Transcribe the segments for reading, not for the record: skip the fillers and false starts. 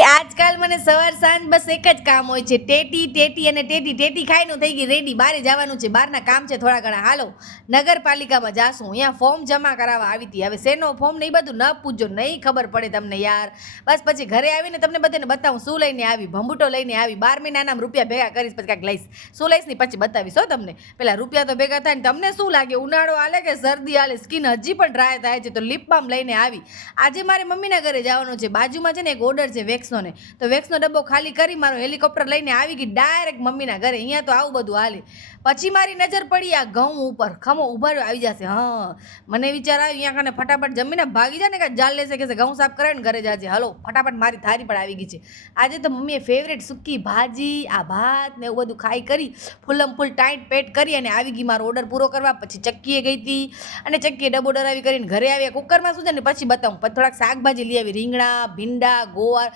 આજકાલ મને સવાર સાંજ બસ એક જ કામ હોય છે, ટેટી ટેટી અને ટેટી. ટેટી ખાઈને થઈ ગઈ રેડી, બહાર જવાનું છે, બહારના કામ છે થોડા ઘણા. હાલો નગરપાલિકામાં જાશું, અહીંયા ફોર્મ જમા કરાવવા આવી હતી. હવે શેનો ફોર્મ ને એ બધું ન પૂછજો, નહીં ખબર પડે તમને યાર. બસ પછી ઘરે આવીને તમને બધાને બતાવું શું લઈને આવી. ભંબુટો લઈને આવી, 12 મહિનાના રૂપિયા ભેગા કરીશ, પછી કાંઈક લઈશ. શું લઈશ ને પછી બતાવીશ હો તમને. પેલા રૂપિયા તો ભેગા થાય ને. તમને શું લાગે ઉનાળો હાલે કે શરદી હાલે? સ્કિન હજી પણ ડ્રાય થાય છે, તો લિપ બામ લઈને આવી. આજે મારે મમ્મીના ઘરે જવાનું છે, બાજુમાં છે ને એક ઓર્ડર છે વેક્સનો ને, તો વેક્સનો ડબ્બો ખાલી કરી મારો હેલિકોપ્ટર લઈને આવી ગઈ ડાયરેક્ટ મમ્મીના ઘરે. અહીંયા તો આવું બધું હાલે. પછી મારી નજર પડી આ ઘઉં ઉપર. ખમો ઉભા આવી જશે. હા, મને વિચાર આવ્યો અહીંયા કને ફટાફટ જમીને ભાગી જાય ને કે જાલ લેશે કે ઘઉં સાફ કરે ને ઘરે જાજે. હલો ફટાફટ મારી થારી પણ આવી ગઈ છે. આજે તો મમ્મીએ ફેવરેટ સૂકી ભાજી, આ ભાત ને એવું બધું ખાઈ કરી ફૂલમ ફૂલ ટાઈટ પેટ કરી અને આવી ગઈ મારો ઓર્ડર પૂરો કરવા. પછી ચક્કીએ ગઈ હતી અને ચક્કીએ ડબ્બો ડરાવી કરીને ઘરે આવ્યા. કુકરમાં શું છે ને પછી બતાવું. પછી થોડાક શાકભાજી લઈ આવી, રીંગણા, ભીંડા, ગોવાર.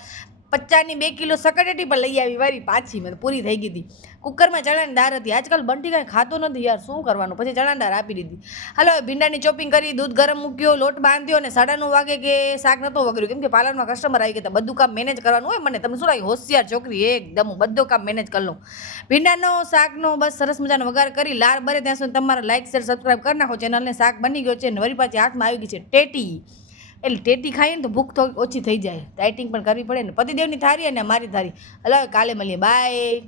50ની 2 કિલો સકટેટી પણ લઈ આવી વારી પાછી. મેં પૂરી થઈ ગઈ હતી. કુકરમાં ચણાની દાળ હતી. આજકાલ બંટી કાંઈ ખાતો નથી યાર, શું કરવાનું. પછી ચણાની દાળ આપી દીધી. હાલો ભીંડાની ચોપિંગ કરી, દૂધ ગરમ મૂક્યો, લોટ બાંધ્યો અને 9:30 વાગે કે શાક નહોતો વગર્યું, કેમ કે પાર્લરમાં કસ્ટમર આવી ગયા. બધું કામ મેનેજ કરવાનું હોય મને. તમને શું લાગે હોશિયાર છોકરી એકદમ, હું બધું કામ મેનેજ કરી લઉં. ભીંડાનો શાકનો બસ સરસ મજાનો વઘાર કરી લાર બરે ત્યાં સુધી તમારા લાઈક શેર સબસ્ક્રાઈબ કરી નાખો ચેનલને. શાક બની ગયો છે અને વળી પાછી હાથમાં આવી ગઈ છે ટેટી. એટલે ટેટી ખાઈએ ને તો ભૂખ થોડી ઓછી થઈ જાય. ડાયટિંગ પણ કરવી પડે ને. પતિદેવની થારી અને મારી થારી. હલો કાલે મળીએ, બાય.